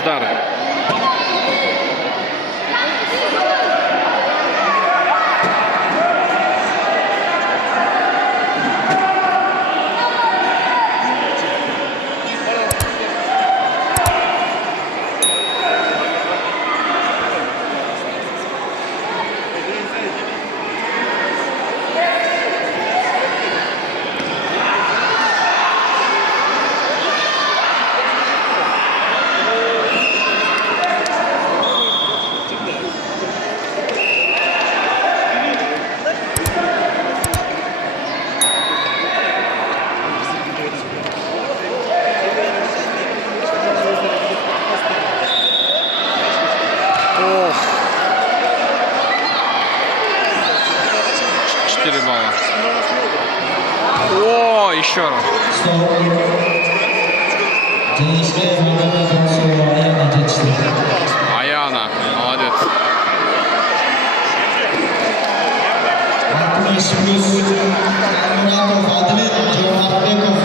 Ajdar. Oh. 4 балла. О, еще раз. Ayağına. Молодец. 60 plus Muratov Adil, Joe Arbekov